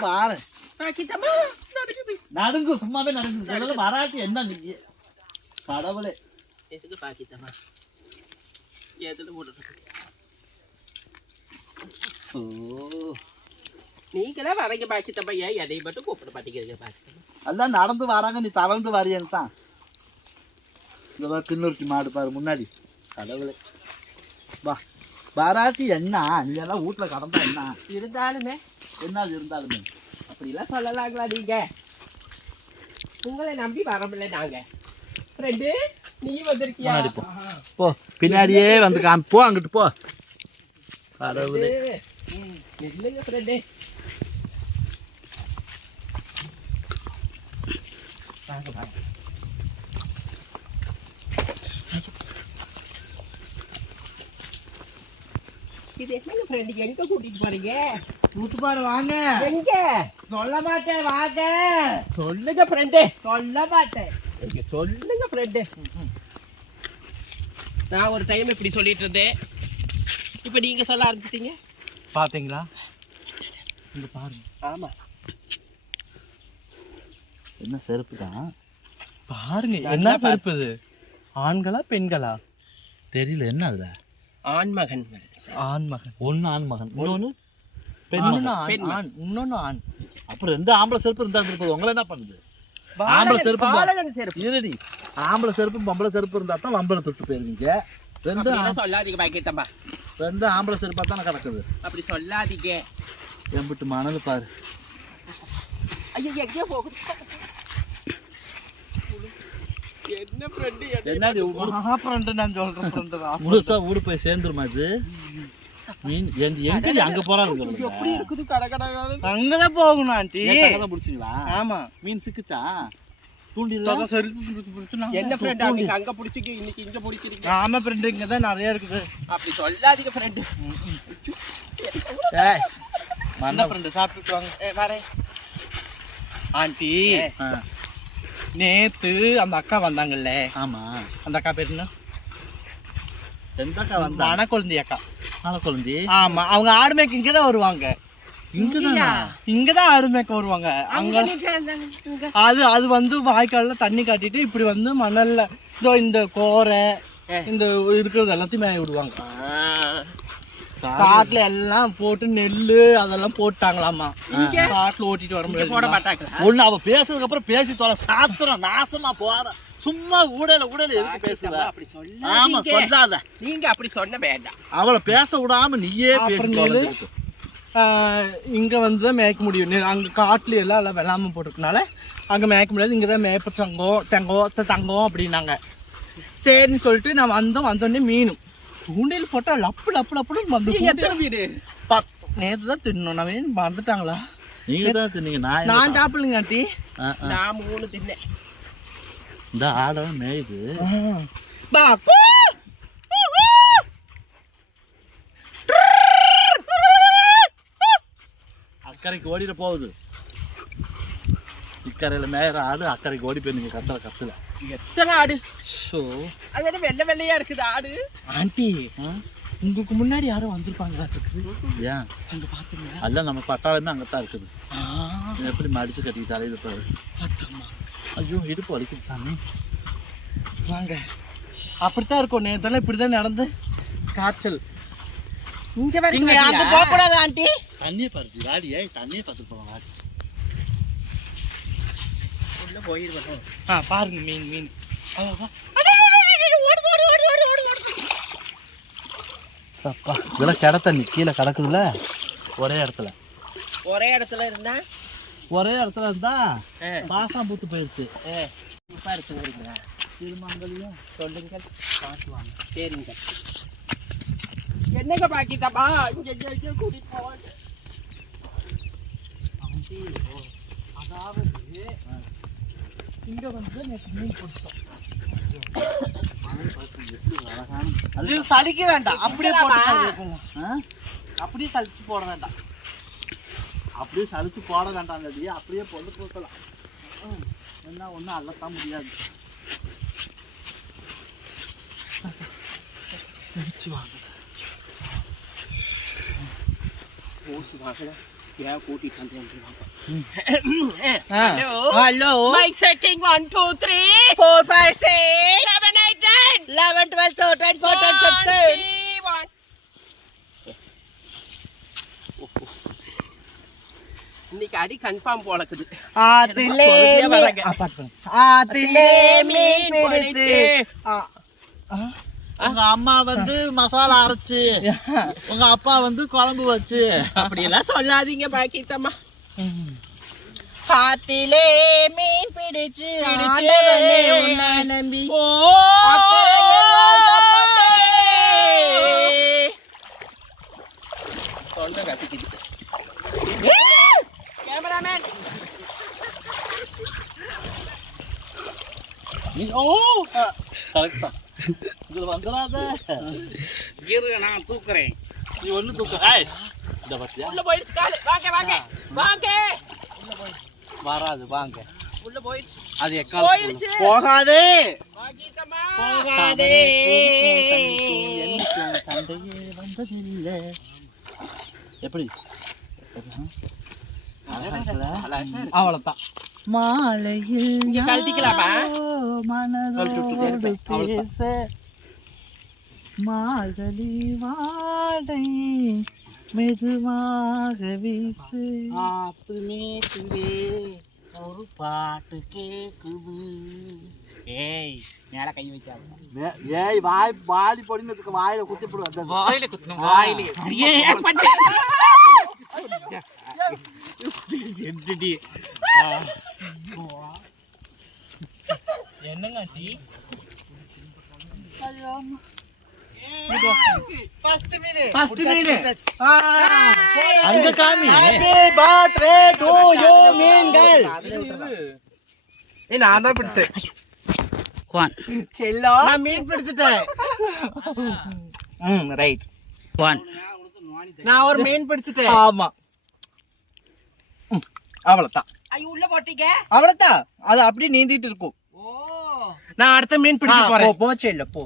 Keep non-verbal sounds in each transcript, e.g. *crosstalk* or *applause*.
பாரு நடுங்கு சும்மாவே நடுங்கு வராட்டி என்ன நீ கடவுளே எதுக்கு எதுல ஓ நீங்களே வரீங்க பாக்கிட்டமா ஏன் எதை மட்டும் கூப்பிட மாட்டேங்கிறீங்க பாக்கிட்டமா அதான் நடந்து வராங்க நீ தளர்ந்து வரியன்னு தான் இந்த மாதிரி மாடு பாரு முன்னாடி கடவுளே வா வராட்டி என்ன? நீ எல்லாம் வீட்டில் கடந்தா என்ன? இருந்தாலுமே. என்ன இருந்தாலுமே? அப்படிலாம் சொல்லலாங்களா நீங்க? உங்களை நம்பி வரமில்ல நாங்க. ஃப்ரெண்டு நீ வந்திருக்கியா? போ. போ. பின்னாடியே வந்து காமி. போ அங்கிட்டு போ. கடவுளே. இல்லைங்க ஃப்ரெண்டு வாங்க வாங்க. இது என்னங்க ஃப்ரெண்டு எங்க கூட்டிட்டு போறீங்க? கூட்டு பாரு வாங்க. எங்க? சொல்ல மாட்டேன் வாங்க. சொல்லுங்க ஃப்ரெண்டு சொல்ல மாட்டேன். இங்க சொல்லுங்க ஃப்ரெண்டு நான் ஒரு டைம் இப்படி சொல்லிட்டு இருந்தேன். இப்போ நீங்க சொல்ல ஆரம்பிச்சிட்டீங்க. பாத்தீங்களா? இங்க பாருங்க. ஆமா. என்ன செருப்பு தான்? பாருங்க என்ன. செருப்பு இது? ஆண்களா பெண்களா? தெரியல என்ன அதுல? ஆண்மகன்கள். ஆண் மகன் ஒன்று ஆண் மகன் இன்னொன்று பெண். ஆண் பெண் மகன். ஆண். இன்னொன்னு ஆண். அப்புறம் ரெண்டு ஆம்பளை செருப்பு இருந்தா இருப்பது உங்களை என்ன பண்ணுது? ஆம்பளை செருப்பு செருப்பு. இருடி. ஆம்பளை செருப்பும் பொம்பளை செருப்பு இருந்தா தான் வம்பளை தொட்டு போயிருவீங்க. ரெண்டு சொல்லாதீங்க பாக்கிட்டம்பா ரெண்டு ஆம்பளை செருப்பா தானே கிடக்குது? அப்படி சொல்லாதீங்க. எம்பிட்டு மணல் பாரு. ஐயோ எங்கேயோ போகுது. ஃப்ரெண்டு நான் சொல்றேன் ஃப்ரெண்டு *laughs* முழுசா ஊடு போய் சேர்ந்துருமா அது? அங்கதான் போகணும் ஆண்டி. பிடிச்சிங்களா? ஆமா. மீன் சிக்குச்சா? தூண்டில என்ன ஃப்ரெண்ட் அன்னைக்கு அங்க பிடிச்சிக்க இன்னைக்கு இங்க பிடிக்கிறீங்க? ஆமா ஃப்ரெண்டு இங்க தான் நிறைய இருக்குது. அப்படி சொல்லாதீங்க ஃப்ரெண்டு ஏய் அந்த ஃப்ரெண்டு சாப்பிட்டு வாங்க. வரேன். ஆண்டி. நேத்து அந்த அக்கா வந்தாங்கல்ல. ஆமா. அந்த அக்கா பேர் என்ன? எந்த அக்கா வந்தா? மணக்குழந்தை அக்கா. நாளை குழந்தை ஆமா அவங்க ஆடு மேய்க்க இங்க தான் வருவாங்க. இங்கதானா? இங்க தான் ஆடு மேய்க்க வருவாங்க. அங்க அது அது வந்து வாய்க்கால்ல தண்ணி காட்டிட்டு இப்படி வந்து மணல்ல இதோ இந்த கோரை இந்த இருக்கிறது எல்லாத்தையும் மேய விடுவாங்க காட்டுல எல்லாம் போட்டு நெல்லு அதெல்லாம் போட்டாங்களாமா காட்டுல ஓட்டிட்டு வர போட முடியாது ஒண்ணு அவ பேசுறதுக்கு அப்புறம் பேசி தொலை சாத்திரம் நாசமா போற. சும்மா ஊடையில ஊடையில எதுக்கு பேசுவ? அப்படி ஆமா சொல்லாதீங்க சொல்லாத. நீங்க அப்படி சொன்ன வேண்டாம். அவளை பேச விடாம நீயே பேசி இங்க வந்து தான் மேய்க்க முடியும். நெ- அங்க காட்டுல எல்லாம் எல்லாம் வெள்ளாம போட்டிருக்கனால அங்க மேய்க்க முடியாது. இங்க தான் மேய்ப்ப தங்கம் தங்கம் தங்கம் அப்படின்னாங்க. சரின்னு சொல்லிட்டு நான் வந்தோம். வந்தோடனே மீனும். தூண்டில் போட்டா லப்பு லப்பு லப்புன்னு வந்து எத்தனை வீடு? நேற்று தான் தின்னோம். நான் மீன் மறந்துட்டாங்களா? நீங்க தான் தின்னீங்க. நான் நான் சாப்பிடலங்க ஆண்டி. நான் மூணு தின்னேன். இந்த ஆடை மேயுது. பா, கூ! அக்கறைக்கு ஓடிட போகுது. இக்கரையில மேயிற ஆடு அக்கறைக்கு ஓடி போய் நீங்க கத்தல கத்துல. எத்தனை ஆடு. ஷோ அது என்ன வெள்ளை வெள்ளையா இருக்குது ஆடு? ஆண்டி உங்களுக்கு முன்னாடி யாரும் வந்திருப்பாங்களா ஏன் அங்க பாத்துங்க அல்ல நம்ம பட்டாளமே அங்கத்தான் இருக்குது. இவன் எப்படி மடிச்சு கட்டிக்கிட்டாலே இது பாரு. ஐயோ இடுப்பு வலிக்குது சாமி. வாங்க. அப்படித்தான் இருக்கும். நேரத்தெல்லாம் இப்படிதான் நடந்து. காய்ச்சல். இங்க இங்க வரைக்கும் அங்க வரியா? போக கூடாது ஆண்டி. தண்ணியை பாரு வாடி ஏய் தண்ணியை பார்த்து போவோம் வாடி போயிருவேன் ஆ பாருங்க மீன் மீன். சப்பா. இதெல்லாம் கிட தண்ணி. கீழே கிடக்குதுல ஒரே இடத்துல. ஒரே இடத்துல இருந்தா? ஒரே இடத்துல இருந்தா பாசம் பூத்து போயிடுச்சு இப்ப இருக்குங்கிறீங்களா திருமங்கலையும் சொல்லுங்க பார்த்துவாங்க சரிங்க. என்னங்க இங்க இங்க இங்க கூட்டிட்டு போவாங்க அதாவது இங்க வந்து நேற்று மீன் பிடிச்சோம் சலிக்க வேண்டாம் அப்படியே போட்டு? அப்படியே சலிச்சு போட வேண்டாம். அப்படியே சலிச்சு போட வேண்டாம் அடி அப்படியே பொண்ணு பூசலாம். என்ன ஒன்றும் அள்ளத்தான் முடியாது. தெரிச்சு வாங்க. மூச்சு வாங்கல ஏன் கூட்டிட்டு வந்து hello hello mic setting one two three four five six seven eight nine eleven twelve thirteen fourteen fifteen இன்னைக்கு அடி கன்ஃபார்ம் போலக்குது. ஆத்திலே. ஆத்திலே மீன் பிடித்து. உங்க அம்மா வந்து மசாலா அரைச்சு. *laughs* உங்க அப்பா வந்து குழம்பு வச்சு. அப்படியெல்லாம் சொல்லாதீங்க பாக்கித்தம்மா ஆத்திலே மீன் பிடிச்சு ஆண்டவனே உன்னை நம்பி. இதுல வந்துடாத நான் தூக்குறேன். நீ ஒண்ணு தூக்க. இந்த பத்தியா உள்ள போயிடுச்சு காலு வாங்க வாங்க. வாங்க. வராது வாங்க. உள்ள போயிடுச்சு அது எக்கால போயிடுச்சு. போகாதே? போகாதே. சண்டையே வந்ததில்லை. எப்படி? அவ்வளவுதான். மாலையில் மனதோடு பேச மார்கழி வாடை மெதுவாக வீசு. மேட்டுவே ஒரு பாட்டு கேக்குது. ஏய் மேல கை வைக்காத. ஏய் வாய் வாலி பொடின்னு வச்சுக்க வாயில குத்தி போடுவேன் வாயில குத்துன வாயில. என்னங்க டீ மீனு அங்க காமி. ஹாப்பி பர்த்டே டு யூ மீன்கள் ஏய் நான் தான் பிடிச்சேன். ஒன் செல்லோ. நான் மீன் பிடிச்சிட்டேன். ம் ரைட் ஒன் நான் ஒரு மீன் பிடிச்சிட்டேன். ஆமா. அவ்வளவுதான். உள்ள போட்டீங்க? அவ்வளவுதான். அது அப்படியே நீந்திட்டு இருக்கும். ஓ. நான் அடுத்த மீன் பிடிக்க போறேன். போ செல்ல போ.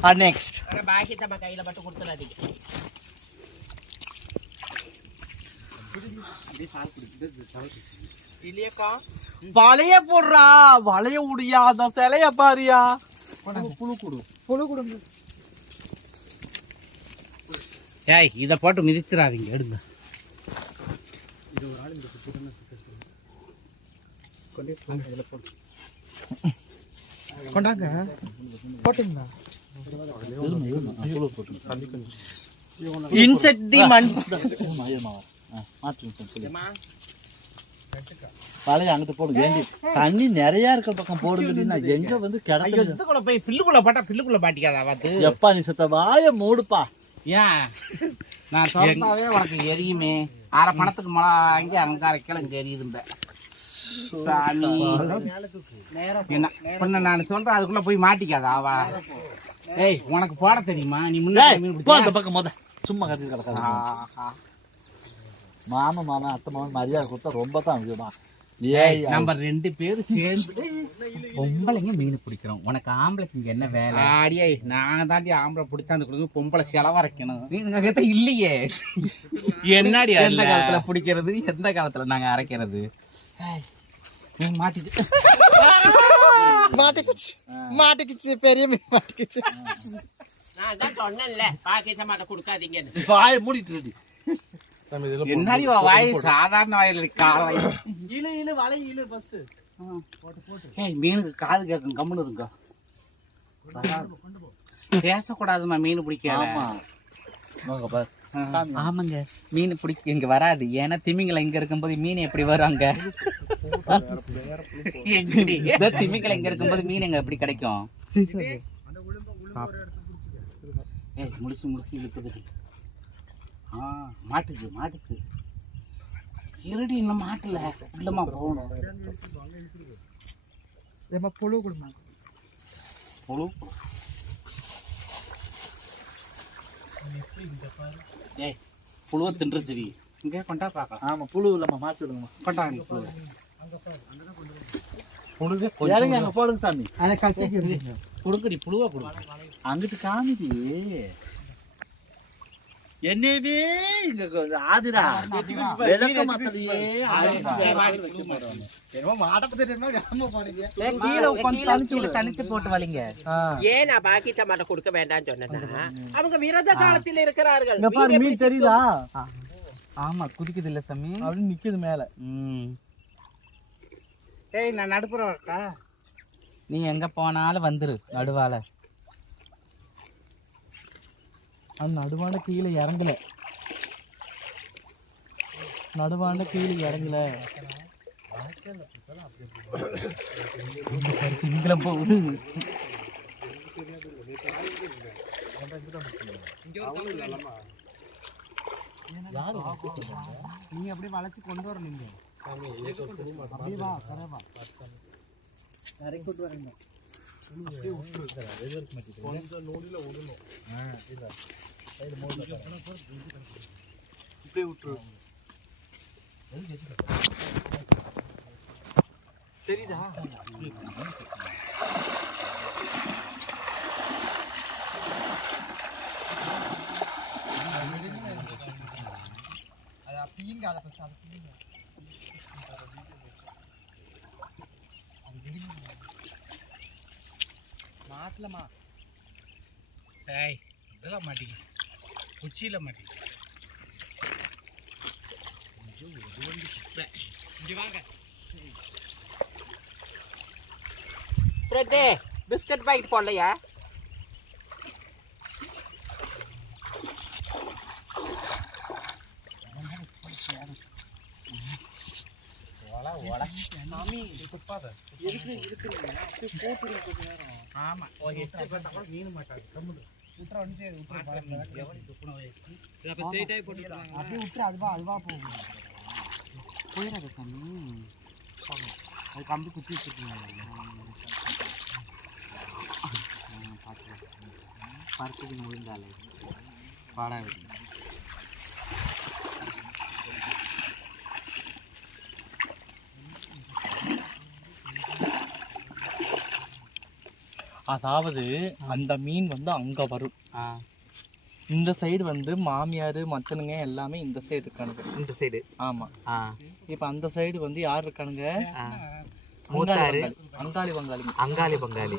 ஆ நெக்ஸ்ட் பாக்கி தப்பா கையில மட்டும் கொடுத்துடாதீங்க இல்லையக்கா வளைய போடுறா வளைய முடியாத சிலைய பாரியா புழு கொடு புழு கொடுங்க ஏய் இத போட்டு மிதிச்சிடாதீங்க எடுங்க கொண்டாங்க போட்டுங்களா இன்செட் தி மண் பழைய அங்கிட்டு போடு ஏண்டி? தண்ணி நிறைய இருக்க பக்கம் போடுங்கடி நான் எங்க வந்து ஐயோ கிடக்கு இதுக்குள்ள போய் பில்லுக்குள்ள போட்டா பில்லுக்குள்ள மாட்டிக்காதா பார்த்து எப்பா நீ செத்த வாய மூடுப்பா. ஏன் நான் திறந்தாவே உனக்கு எரியுமே. அரை பணத்துக்கு மழை வாங்கி அங்க அரை கிழங்கு எரியுதும்ப. சாமி. என்ன பொண்ணு நான் சொல்றேன் அதுக்குள்ள போய் மாட்டிக்காதா அவ. ஏய் உனக்கு போட தெரியுமா? நீ முன்னாடி மீன் போ? அந்த பக்கம் மொத. சும்மா கத்தி கிடக்காது ஆஹா. மாமா மாமா அத்தை மாமன் மரியாதை கொடுத்தா ரொம்ப தான் ஏய், ஏய் நம்ம ரெண்டு பேரும் சேர்ந்து பொம்பளைங்க மீன் பிடிக்கிறோம். உனக்கு ஆம்பளைக்கு இங்க என்ன வேலை? ஆடியே நாங்க தாண்டி ஆம்பளை பிடிச்சாந்து கொடுங்க பொம்பளை செலவரைக்கணும் நீங்க கிட்ட இல்லையே. என்னடி எந்த காலத்துல பிடிக்கிறது? எந்த காலத்துல நாங்க அரைக்கிறது? ஏய், மாட்டிட்டு. *laughs* மாட்டிக்கிச்சு மாட்டிக்கிச்சு பெரிய மீன் மாட்டிக்கிச்சு நான் தான் சொன்னேன்ல பாக்கிட்ட மாட்ட கொடுக்காதீங்கன்னு. வாய மூடிட்டு என்னடி வாய் சாதாரண வாயில் கால இழு இழு வலை இழு ஃபர்ஸ்ட் ஏய் மீனுக்கு காது கேட்கும் கம்முன்னு இருங்க. பேசக்கூடாதுமா மீன் பிடிக்காத ஆமாங்க. மீன் பிடிக்க இங்க வராது. ஏன்னா திமிங்கலம் இங்க இருக்கும்போது மீன் எப்படி வரும் அங்க எங்கடி? இந்த திமிங்கலம் இங்க இருக்கும்போது மீன் எங்க எப்படி கிடைக்கும்? ஏய் முடிச்சு முடிச்சு இழுக்குதுடி ஆ மாட்டுது மாட்டுது இருடி இன்னும் மாட்டல. உள்ளமா போகணும். ஏமா புழு கொடுமா? புழு. ஏய் புழுவை தின்றுச்சுடி. இங்கே கொண்டா பார்க்கலாம் ஆமா புழு இல்லம்மா மாத்தி விடுங்கம்மா. கொண்டா நீ புழுவை. ஏழுங்க அங்க போடுங்க சாமி. அதை கத்திக்கிறது கொடுக்குடி புழுவை கொடுக்கு அங்கிட்டு காமிடி. என்னையவே இங்க ஆதிரா விளக்க மாத்தலையே என்னமோ தனிச்சு போட்டு வலிங்க. ஏன் நான் பாக்கி டமாட்டோ கொடுக்க வேண்டாம்னு சொன்னேன்னா அவங்க விரத காலத்தில் இருக்கிறார்கள். மீன் தெரியுதா? ஆமா குதிக்குது இல்ல சாமி. அப்படின்னு நிக்குது மேல. ம். ஏய் நான் நடுப்புற வரட்டா நீ எங்க போனாலும் வந்துரு நடுவால. அந்த நடுவாண்ட கீழே இறங்கல. நடுவாண்ட கீழே இறங்கல. திங்களம் போகுது நீங்க அப்படியே வளைச்சு கொண்டு வரணுங்க அப்படியே வா கடை வா மாட்டலமா ஏய் இதெல்லாம் மாட்டிக்க உச்சியில மாட்டிக்க இங்க வாங்க. ஃப்ரெண்டே பிஸ்கட் பாக்கெட் போடலையா ஆமா. ஒரு எட்டு பேர் கூட மீன் மாட்டாங்க. கம்முடு விட்டுற வந்து விட்டுற பாருங்க எவனி துப்புன வயசு அப்ப ஸ்ட்ரைட் ஆகி போட்டு அப்படியே விட்டுற அதுவா அதுவா போகும். போயிடாத சாமி அது கம்பி குத்தி வச்சிருக்கீங்க. பருத்துக்கு. விழுந்தாலே பாடா அதாவது அந்த மீன் வந்து அங்க வரும். இந்த சைடு வந்து மாமியார் மச்சனுங்க எல்லாமே இந்த சைடு இருக்கானுங்க. இந்த சைடு ஆமா. ஆ. இப்ப அந்த சைடு வந்து யார் இருக்கானுங்க? ஆ. அங்காளி மூத்தாரு. பங்காளி. அங்காளி பங்காளி.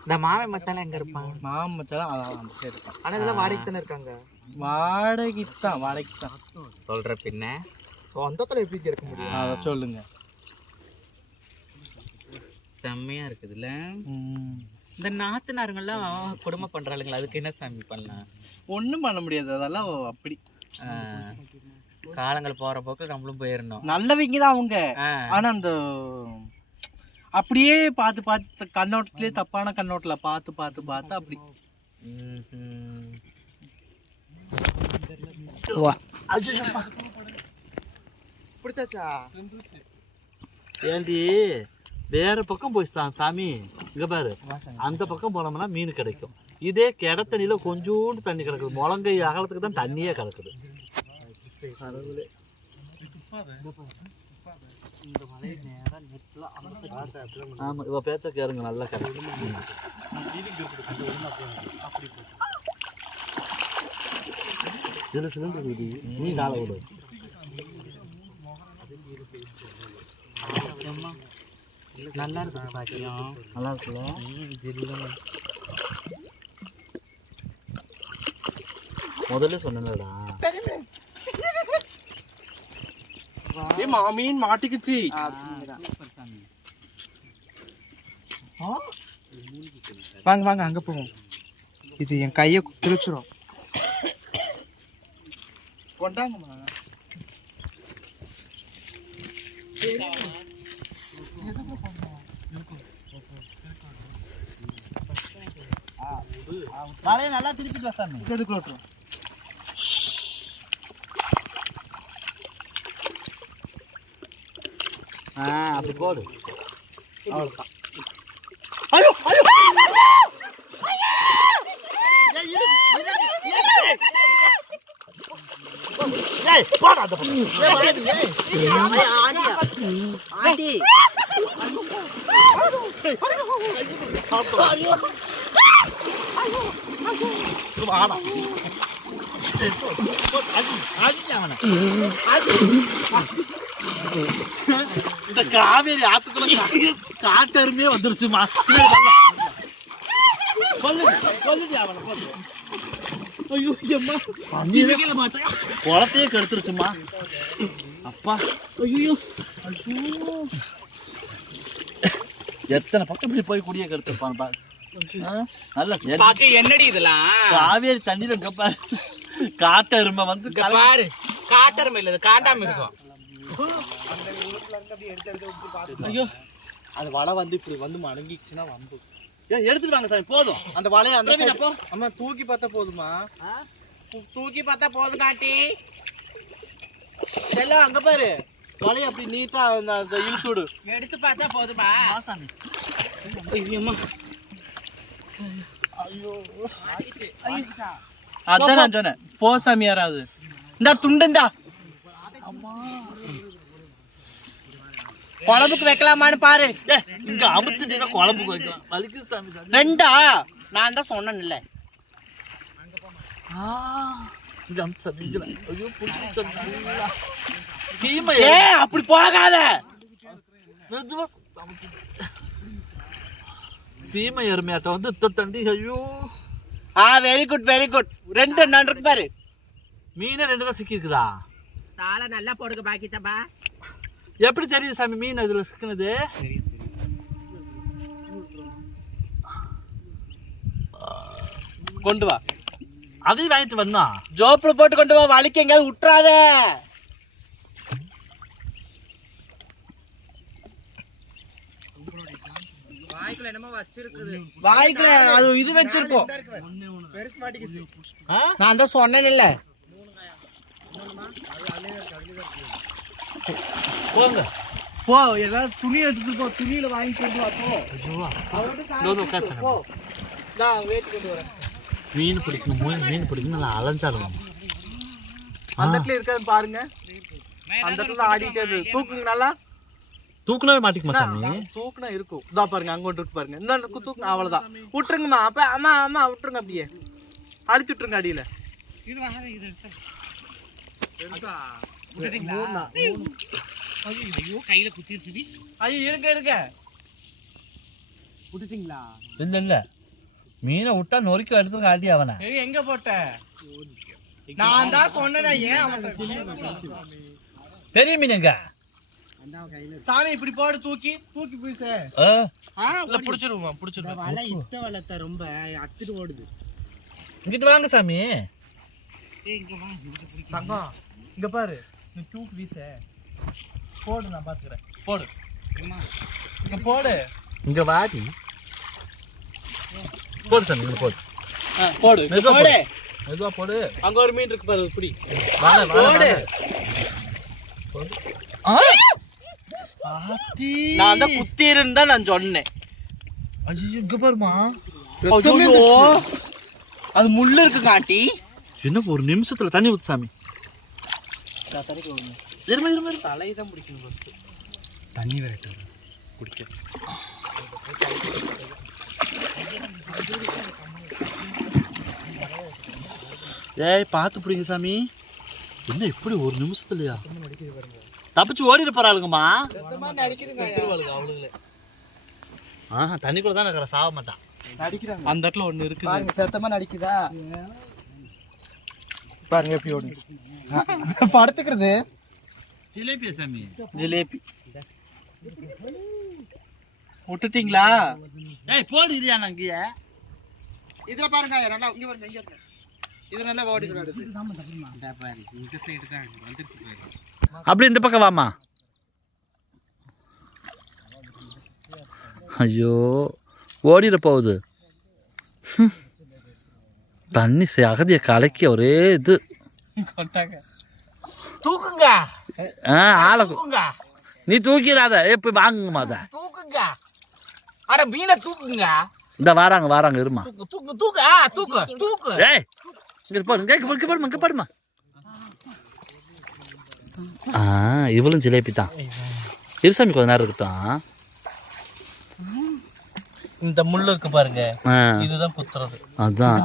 இந்த மாமன் மச்சான் எங்க இருப்பான்? மாமன் மச்சான் அதான் அந்த சைடு இருக்கான் ஆனா இதெல்லாம் வாடகைக்கு தானே இருக்காங்க? வாடகைக்கு தான் வாடகைக்கு தான். சொல்ற பின்ன. சொந்தத்துல எப்படி இருக்க முடியும்? அதை சொல்லுங்க. செம்மையா இருக்குதுல்ல. இந்த நாத்தனாருங்கெல்லாம் குடும்பம் பண்றாளுங்களா அதுக்கு என்ன சாமி பண்ணலாம்? ஒண்ணும் பண்ண முடியாது அதெல்லாம் அப்படி. காலங்கள் போற போக்கு நம்மளும் போயிடணும் நல்லவங்க தான் அவங்க. ஆனா அந்த அப்படியே பார்த்து பார்த்து கண்ணோட்டத்திலே தப்பான கண்ணோட்டல பார்த்து பார்த்து பார்த்து அப்படி. பிடிச்சாச்சா? ஏண்டி? வேற பக்கம் போய் சா- சாமி இங்க பாரு. அந்த பக்கம் போனோம்னா மீன் கிடைக்கும். இதே கிடத்தண்ணியில கொஞ்சோண்டு தண்ணி கிடக்குது. முழங்கை அகலத்துக்கு தான் தண்ணியே கிடக்குது. கடவுளே. ஆமா இவ பேச்ச கேளுங்க நல்லா கிடைக்கும் சில சிலிண்டர் விடு நீ காலை விடு. அம்மா, நல்லா இருக்குது பாக்கியம் நல்லா இருக்குல்ல. முதல்ல சொன்னேன்லடா. ஏ மாமீன் மாட்டிக்குச்சு. வாங்க வாங்க அங்க போவோம். இது என் கையை கிழிச்சிரும் கொண்டாங்கம்மா. வலையை நல்லா திருப்பிட்டு வா சாமி. இதுக்குள்ள விட்டுரும் ஆ அப்படி போடு. அவ்வளவுதான். ஏய் போடா அந்த பக்கம் ஏய், வராது, ஏய். இந்த காவேரி ஆத்துக்குள்ள காட்டருமே வந்துருச்சுமா கொல்லு கொல்லுடி அவனை கொல்லு குளத்தையே கெடுத்துருச்சுமா அப்பா ஐயோ எத்தனை பக்கம் இப்படி போய் குடியே கெடுத்துருப்பான் பாரு நல்ல. பாக்க என்னடி இதெல்லாம்? காவேரி தண்ணியில இங்க பாரு. காட்டெருமை வந்து பாரு. காட்டறமே இல்ல காண்டாம இருக்கும். ஐயோ. அந்த வலை வந்து இப்படி வந்து மடங்கிச்சுன்னா வம்பு. ஏய், எடுத்துட்டு வாங்க சாமி போதும். அந்த வலையை அந்த? அம்மா தூக்கி பார்த்தா போதுமா? தூக்கி பார்த்தா போதும் காட்டி. செல்லம் அங்க பாரு. வலையை அப்படி நீட்டா அந்த அந்த இழுத்து விடு எடுத்து பார்த்தா போதுமா? அதான் நான் சொன்னேன். போ சாமி யாராவது இந்த துண்டுண்டா குழம்புக்கு வைக்கலாமான்னு பாரு. இங்க அமுத்துட்டீங்கன்னா குழம்புக்கு வைக்கலாம். வலிக்குது சாமி ரெண்டா? நான் தான் சொன்னேன் இல்ல இங்க அமுத்து சாமி இங்க ஐயோ புடிச்சு சாமி. நல்லா. சீமை. ஏ அப்படி போகாத. சீமை எருமையாட்டம் வந்து இத்த தண்டி ஐயோ. ஆ வெரி குட் வெரி குட் ரெண்டு நான் இருக்கு பாரு. மீனே ரெண்டு தான் சிக்கிஇருக்குதா தாளை நல்லா போடுங்க பாக்கித்தப்பா எப்படி தெரியுது சாமி மீன் அதுல சிக்கினது? கொண்டு வா. அதையும் வாங்கிட்டு வரணும்? ஜோப்ல போட்டு கொண்டு வா வலிக்கு எங்கேயாவது விட்டுறாத வாய்க்குள்ள என்னமோ வச்சிருக்குது. வாய்க்குல அது இது வச்சிருக்கோம்? நான் தான் சொன்னேன் இல்ல போங்க. போ ஏதாவது துணி எடுத்துட்டு போ. துணியில வாங்கி கொண்டு வா போ. இதோ வந்து உட்காரு சாமி. நான் வெயிட் கொண்டு வரேன். மீன் பிடிக்கணும் மீன் மீன் பிடிக்கணும் நல்லா அலைஞ்சாலும். அந்த இடத்துல இருக்காது பாருங்க. அந்த இடத்துல ஆடிட்டே இருக்கு தூக்குங்க நல்லா. தூக்குனவே மாட்டிக்குமா சாமி? தூக்குனா இருக்கும். இதா பாருங்க அங்க கொண்டு விட்டு பாருங்க. இன்னொன்று தூக்குங்க அவ்வளவுதான். விட்டுருங்கம்மா அப்ப அம்மா அம்மா விட்டுருங்க அப்படியே. அடிச்சு விட்டுருங்க அடியில. கையில குத்திருச்சு ஐயோ இருக்க இருக்க விட்டுட்டீங்களா? இல்ல இல்ல. மீனை விட்டா நொறுக்கி எடுத்துருக்க அடி அவனை. எங்க போட்ட? நான் தான் சொன்னேன் ஏன் அவன் பெரிய மீனுங்க சாமி இப்படி போடு தூக்கி தூக்கி போய் சார் ஆ, இல்ல புடிச்சிருவோமா புடிச்சிருவோம்? வலை இத்த வளத்தை ரொம்ப அத்துட்டு ஓடுது. இங்கிட்டு வாங்க சாமி. தங்கம் இங்க பாரு. நீ தூக்கு வீச. போடு நான் பாத்துக்கிறேன். போடு. இங்க போடு. இங்க வாடி. போடு சாமி இங்க போடு. போடு போடு. மெதுவா போடு. அங்க ஒரு மீன் இருக்கு பாரு போடு. ஆத்தி. நான் தான் குத்திருன்னு தான் நான் சொன்னேன். ஐயோ, இங்க பாருமா ஐயோ, அது முள்ளு இருக்கு காட்டி. என்ன ஒரு நிமிஷத்துல தண்ணி ஊத்து சாமி? இருமா இருமா இருமா. தலையை தான் பிடிக்கணும் ஃபர்ஸ்ட் தண்ணி விரட்டு குடிக்க. ஏய் பார்த்து பிடிங்க சாமி. என்ன இப்படி ஒரு நிமிஷத்துலயா? தப்பிச்சு போறாளுங்கம்மா அவளுங்களே. ஆஹா தண்ணிக்குள்ள தான் இருக்கிற சாக மாட்டான். நடிக்கிறாங்க. அந்த இடத்துல ஒண்ணு இருக்கு பாருங்க சத்தமா நடிக்குதா? பாருங்க எப்படி ஓடுது. படுத்துக்கிறது. ஜிலேபியா சாமி. ஜிலேபி. விட்டுட்டீங்களா? ஏய் போடு இல்லையா அங்கேயே இதுல பாருங்க நல்லா இங்க பாருங்க இங்க பாருங்க. இது நல்லா ஓடி விளையாடுது இந்த சைடு தான் வந்துருச்சு பாரு. அப்படி இந்த பக்கம் வாமா ஐயோ ஓடிட போகுது. தண்ணி அகதியை கலக்கி ஒரே இது. தூக்குங்க. ஆ ஆளை நீ தூக்கிடாத. ஏ போய் வாங்குங்கம்மா அதை. தூக்குங்க. அட மீனை தூக்குங்க. இந்த வாராங்க வாராங்க இருமா தூக்கு தூக்கு தூக்கு. ஆ, தூக்கு தூக்கு. ஏய் இங்க போடு இங்க ஆ இவளும் ஜிலேபி தான். இருசாமி கொஞ்ச நேரம் இருக்கட்டும் இந்த முள்ளு இருக்கு பாருங்க இதுதான் குத்துறது. அதான்.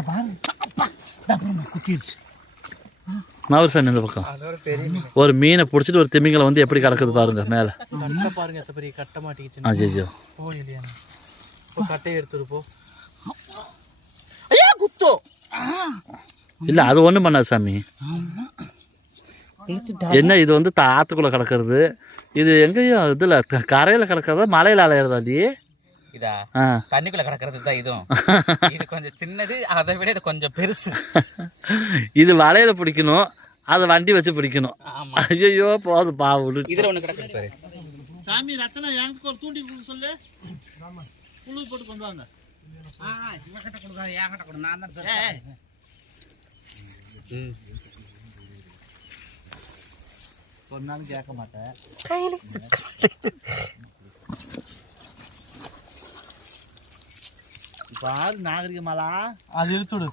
நவர் சாமி இந்த பக்கம். ஒரு மீனை பிடிச்சிட்டு ஒரு திமிங்கலை வந்து எப்படி கிடக்குது பாருங்க மேலே. கட்டை பாருங்க பெரிய கட்டை இல்லையா இப்போ கட்டையை எடுத்துட்டு போ. ஐயா குத்தோ. இல்லை அது ஒன்றும் பண்ணாது சாமி. என்ன இது வந்து தா- ஆத்துக்குள்ள கிடக்கிறது? இது எங்கேயும் இதில் கரையில் கிடக்கிறதா மலையில் அலையிறதாடி இதா? ஆ. தண்ணிக்குள்ள கிடக்கிறது தான் இதுவும். *laughs* இது கொஞ்சம் சின்னது அதை விட இது கொஞ்சம் பெருசு. இது வலையில பிடிக்கணும் அதை வண்டி வச்சு பிடிக்கணும். ஐயோ போதும் பாவு இதுல ஒண்ணு கிடக்குது பாரு. சாமி ரச்சனா எனக்கு ஒரு தூண்டி சொல்லு. புழு போட்டு கொண்டு வாங்க. ம். சொன்னாலும் கேட்க மாட்டேன் பாரு நாகரிகமாலா அது இழுத்துடு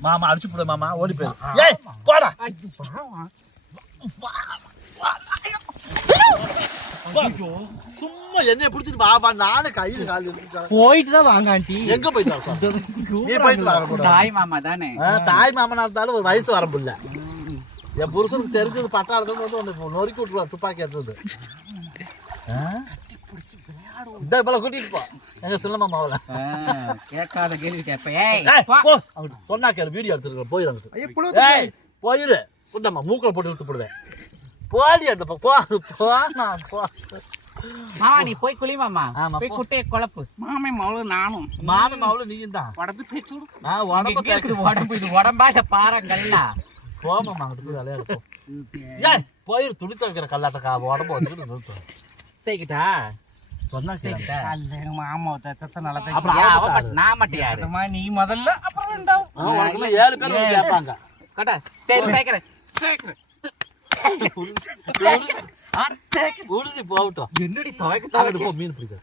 மாமா அடிச்சு போடு மாமா ஓடி போயிரு போடா சும்மா என்னைய பிடிச்சிட்டு வா நானே கையில கால் போயிட்டு தான் வாங்க ஆண்டி எங்க போயிட்டு சார்? நீ போயிட்டு கூட தாய் மாமா தானே? தாய் மாமனா இருந்தாலும் ஒரு வயசு வரம்பு இல்ல என் புருஷனுக்கு தெரிஞ்சது பட்டாளத்துல வந்து ஒன்று நொறுக்கி விட்டுருவா துப்பாக்கி எடுத்தது இந்த இவ்வளவு கூட்டிட்டு போ. எங்க சின்ன மாமாவில் ஆ, கேட்காத கேள்வி கேட்ப. ஏய் போ. அங்கிட்டு சொன்னா கேளு வீடியோ எடுத்துருக்கேன் போயிரு புண்டம்மா மூக்கில் போட்டு விட்டு போடுவேன். போடி அந்த பக்கம்? போ போ நான் போ. மாமா நீ போய் குளி மாமா. ஆமா, போய். குட்டையை குழப்பு. மாமே மவளு நானும். மாமி மாவுல நீயும் தான் உடம்பு பேச்சு. நான் உடம்பு இருக்குது உடம்பு இது உடம்பா இல்ல பாறங்கல்ல போமாம்மா அங்கிட்டு போய் விளையாடு ஏய் போயிரு துணி துவைக்கிற கல்லாட்டக்கா உடம்பு நிறுத்தும் தேய்க்கிட்டா? சொன்னா கேளு மாமா தத்த நல்லா நான் மட்டும் நீ முதல்ல அப்புறம் ரெண்டாவது. ஏழு பேர் கேட்பாங்க. கட்டா தேய்க்கிறேன். உறுதி போகட்டும் என்னடி துவைக்க அங்கிட்டு போ மீன் பிடிக்க.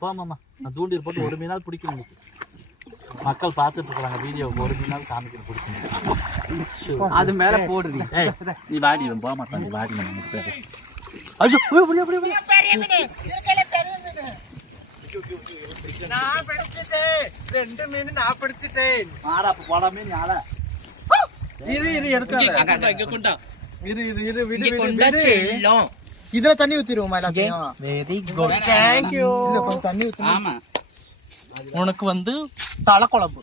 போமாம்மா நான் தூண்டில் போட்டு ஒரு மீனால் பிடிக்கணும். மக்கள் பார்த்துட்டு இருக்கிறாங்க வீடியோ ஒரு மீனால் காமிக்கிற பிடிக்கணும் அது மேல போடுறீ நீ வாடி போக மாட்டான். நீ வாடி பேரு. ஐயோ புரிய புரிய புரிய புரிய நான் பிடிச்சிட்டேன். ரெண்டு மீன் நான் பிடிச்சிட்டேன். ஆடா நீ ஆள இரு இரு இங்க கொண்டா. இரு இரு இரு விடு விடு. செல்லம். இதுல தண்ணி ஊத்திடுவோமா எல்லாத்தையும் வெரி குட் தேங்க் யூ இல்ல கொஞ்சம் தண்ணி ஊத்து ஆமா. உனக்கு வந்து தலை குழம்பு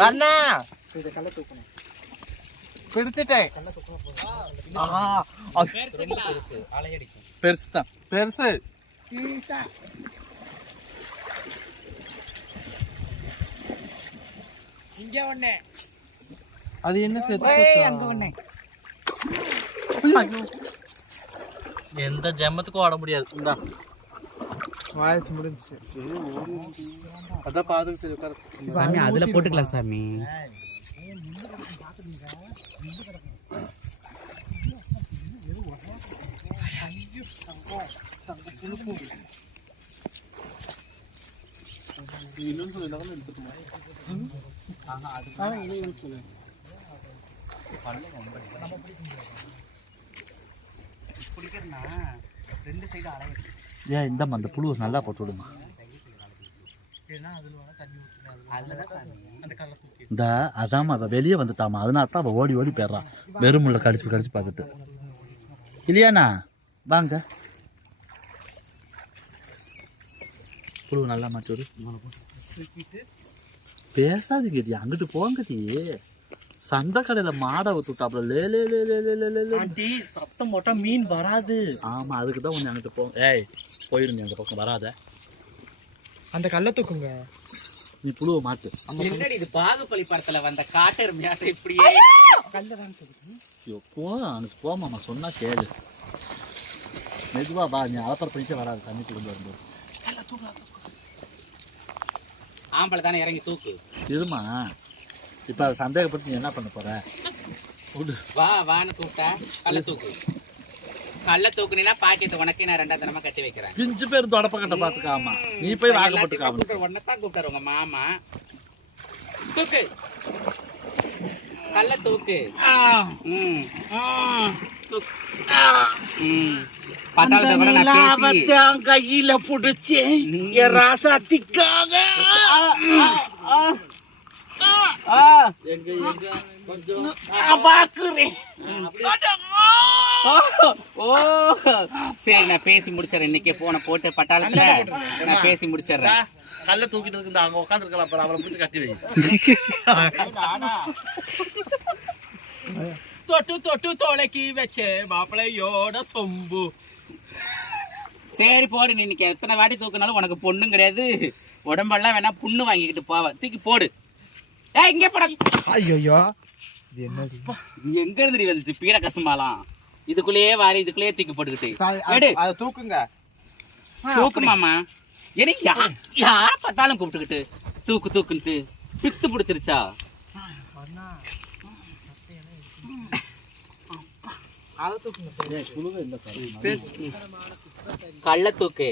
அண்ணா பிடிச்சிட்டேன் ஆஹா ரொம்ப பெருசு அலையடிக்கும். பெருசு தான். பெருசு. இங்க ஒண்ணு. அது என்ன அங்க ஒண்ணே. எந்த ஜெம்மத்துக்கும் ஓட முடியாது. இந்தா. வாய்ஸ் முடிஞ்சு அதான் பாத்துக்கிட்டு உட்கார சாமி அதுல போட்டுக்கலாம் சாமி. அலையடிக்கும் ஏன் இந்தம்மா அந்த புழு நல்லா போட்டு விடுமா இந்த அதாம்மா அவள் வெளியே வந்துட்டாமா அதனால தான் அவள் ஓடி ஓடி போயிடுறான் வெறும் முள்ள கடிச்சு கடிச்சு பார்த்துட்டு. இல்லையாண்ணா வாங்க. புழு நல்லா விடு பேசாதீங்கடி அங்கிட்டு போங்கடி. சந்த கடையில மாடை விட்டுட்டாப்ல லே லே லே லே லே லே ஆண்டி சத்தம் போட்டா மீன் வராது. ஆமா அதுக்கு தான் கொஞ்சம் அங்கிட்டு போ ஏய் போயிருங்க அந்த பக்கம் வராத. அந்த கல்ல தூக்குங்க. நீ புழுவ மாட்டு. என்னடி இது பாகுபலி படத்துல வந்த காட்டர் மியாட்ட இப்படியே? கல்ல தான் தூக்குங்க ஐயோ போ அனுக்கு போ மாமா சொன்னா கேளு. மெதுவா வா நீ அலப்பற பண்ணிட்டு வராது தண்ணி குடும்பம் வரும்போது கல்ல தூக்கு. ஆம்பளை தானே இறங்கி தூக்கு. இதுமா இப்போ அதை சந்தேகப்பட்டு நீ என்ன பண்ண போற? விடு. வா வான்னு கூப்பிட்டா கள்ள தூக்கு. கள்ள தூக்குனா பாக்கெட் உனக்கு நான் ரெண்டாவது தரமா கட்டி வைக்கிறேன். பிஞ்சு பேர் தொடப்பக்கட்ட பார்த்துக்காமா. நீ போய் வாக்கப்பட்டு கூப்பிட்டு உடனே தான் கூப்பிட்டாரு உங்க மாமா. தூக்கு. கள்ள தூக்கு. ம். தூக்கு. ம். லாபத்தான் கையில புடிச்சு ராசாத்திக்காக. சரி நான் பேசி முடிச்சிடறேன். இன்னைக்கே போன போட்டு பட்டாளத்துல நான் பேசி முடிச்சிடுறேன். கல்ல தூக்கிட்டு இருக்கு அங்க உட்காந்து இருக்கலாம் அப்புறம் அவளை பிடிச்சி கட்டி வை. தொட்டு தொட்டு தொலைக்கி வச்சே மாப்பிள்ளையோட சொம்பு. சரி போடு. நீ இன்னைக்கு எத்தனை வாட்டி தூக்கினாலும் உனக்கு பொண்ணும் கிடையாது. உடம்பெல்லாம் வேணா புண்ணு வாங்கிக்கிட்டு போவ. தூக்கி போடு. ஏய் இங்கே போட. ஐயோ இது எங்க இருந்து நீ வந்துச்சு? பீட கசுமாலாம் இதுக்குள்ளேயே வாரி இதுக்குள்ளேயே தூக்கி போட்டுக்கிட்டு. அதை தூக்குங்க. தூக்கு மாமா எனக்கு யா- யார பார்த்தாலும் கூப்பிட்டுக்கிட்டு தூக்கு தூக்குன்ட்டு பித்து பிடிச்சிருச்சா? கள்ள தூக்கு.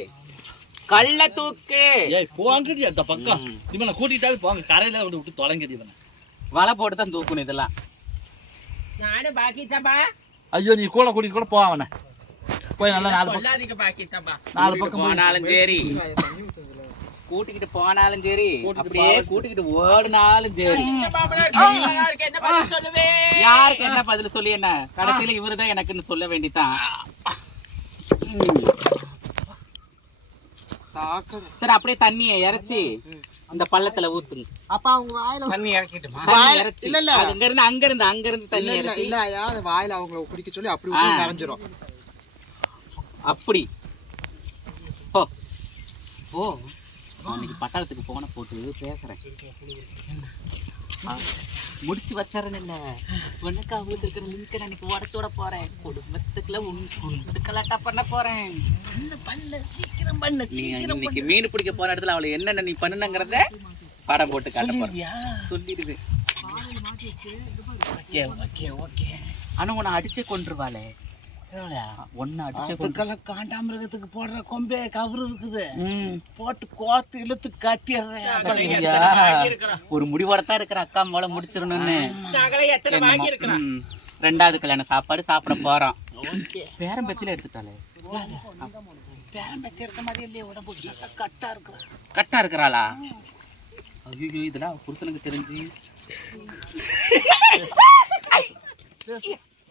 கள்ள தூக்கு. ஏய் போங்கடி அந்த பக்கம். இவனை கூட்டிட்டாது போங்க. கரையில கொண்டு விட்டு தொலைங்கடி இவனை? வலை போட்டு தான் தூக்கணும் இதெல்லாம். நானும் பாக்கி தப்பா ஐயோ நீ கூட கூட்டிட்டு கூட போ அவனை. போய் நல்லா நாலு பக்கம் பாக்கி தப்பா நாலு பக்கம் போனாலும் சரி. கூட்டிக்கிட்டு போனாலும் சரி. அப்படியே கூட்டிக்கிட்டு ஓடினாலும் சரி. யாருக்கு என்ன பதில் சொல்லி என்ன? கடைசியில இவருதான் எனக்குன்னு சொல்ல வேண்டிதான் சரி அப்படியே தண்ணியை இறைச்சி அந்த பள்ளத்துல ஊத்துங்க. அப்பா அவங்க வாயில தண்ணி இறக்கிட்டுமா? இறைச்சி. இல்ல, இல்ல. அங்க இருந்து அங்க இருந்து அங்க இருந்து தண்ணி இல்ல இல்ல இறைச்சி. இல்ல ஐயா அது வாயில அவங்கள குடிக்க சொல்லி அப்படி நிறைஞ்சிரும் அப்படி. ஓ ஓ அன்னைக்கு பட்டாளத்துக்கு போன போட்டு பேசுறேன். முடிச்சு வச்சாரன் இல்ல. உனக்கு அவளுக்கு இருக்கிற லிங்க் அன்னைக்கு உடச்சோட போறேன். குடும்பத்துக்குள்ள உன் குடும்பத்துக்கலாட்டா பண்ண போறேன். பண்ண சீக்கிரம் பண்ண சீக்கிரம் இன்னைக்கு மீன் பிடிக்க போற இடத்துல அவளை என்னென்ன நீ பண்ணுனங்கிறத படம் போட்டு காட்ட போறேன் சொல்லிடுது. Okay okay okay. ஆனா உன்னை அடிச்சே கொண்டுருவாளே ஒன்னு அடிச்சே கொண்டு அதுக்கெல்லாம் காண்டாமிருகத்துக்கு போடுற கொம்பே கவுரு இருக்குது. ம். போட்டு கோத்து இழுத்து கட்டிடுறேன். ஒரு முடிவோட தான் இருக்கிற அக்கா மேல முடிச்சிடணும்னு. நகலை எத்தனை வாங்கி இருக்கிறான் ம், ரெண்டாவது கல்யாண சாப்பாடு சாப்பிட போறோம். பேரம்பத்தில எடுத்துட்டாலே பேரம்பத்தி எடுத்த மாதிரி இல்லையே உடம்பு கட்டா இருக்கு கட்டா இருக்கிறாளா? ஐயோ இதெல்லாம் புருஷனுக்கு தெரிஞ்சு.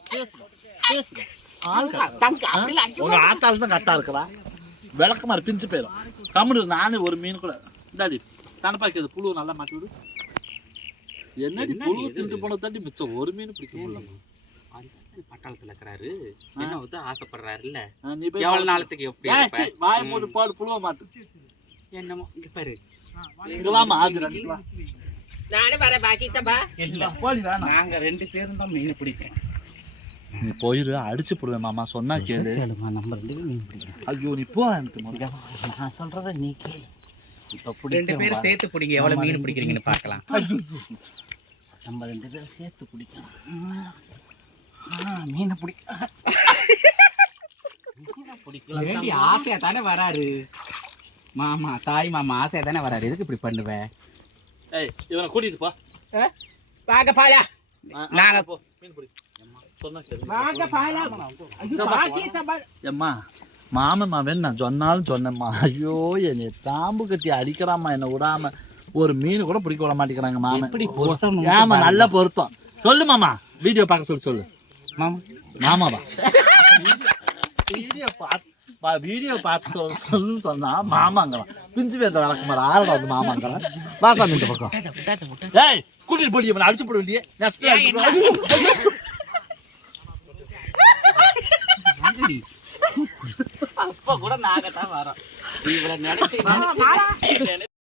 அப்படிலாம் அங்க உங்க ஆத்தாள் தான் கட்டா இருக்கிறா விளக்க மாதிரி பிஞ்சு போயிடும் கம்முனு நானே ஒரு மீன் கூட. இந்தாடி தனப்பாக்கி அது புழு நல்லா மாட்டி விடு. என்னடி புழு தின்று போன தாண்டி மிச்சம் ஒரு மீன் பிடிக்க முடியல பட்டாளத்துல இருக்கிறாரு. என்ன வந்து ஆசைப்படுறாரு இல்ல நீ போய் எவ்வளவு நாளத்துக்கு எப்படி வாயை மூடு போடு புழுவ மாட்டு. என்னமோ இங்க பாரு. இங்க வாமா ஆது ரெண்டு வா. நானும் வரேன் பாக்கி தப்பா இல்ல போடி வேணாம் நாங்க ரெண்டு பேரும் தான் மீன் பிடிக்கிறோம் நீ போயிரு அடிச்சு போடுவேன் மாமா சொன்னா கேளு. கேளுமா நம்ம ரெண்டு பேரும் மீன் ஐயோ நீ போ எனக்கு முதல்ல. நான் சொல்றத நீ கேளு. இப்ப பிடிக்கிறோம் ரெண்டு பேரும் சேர்த்து பிடிங்க எவ்வளவு மீன் பிடிக்கிறீங்கன்னு பார்க்கலாம். நம்ம ரெண்டு பேரும் சேர்த்து பிடிக்கணும் மீன் பிடி வேண்டி ஆசையா தானே வராரு? மாமா தாய் மாமா ஆசையா தானே வராரு? எதுக்கு இப்படி பண்ணுவ? ஏய் இவனை கூட்டிட்டு போ. வாங்க பாலா நாங்க போ. மாமன் மவன் நான் சொன்னாலும் சொன்னேம்மா ஐயோ என்னை தாம்பு கட்டி அடிக்கிறாம்மா என்னை விடாம ஒரு மீன் கூட பிடிக்க விட மாட்டேங்கிறாங்க மாமன் ஏமா நல்ல பொருத்தம் சொல்லு மாமா வீடியோ பார்க்க சொல்லு. சொல்லு மாமா மாமாவா வீடியோ பார்த்து வீடியோ பார்த்து சொல்ல சொல்லு சொன்னா மாமாங்களாம் பிஞ்சு பேர்த்த வழக்கமாரி ஆறடா வந்து மாமாங்களாம் வாசாமி இந்த பக்கம் ஏய் கூட்டிட்டு போடி அடிச்சு போட வேண்டிய அப்ப கூட நாங்க தான் வரோம் இவ்வளவு நினைச்சு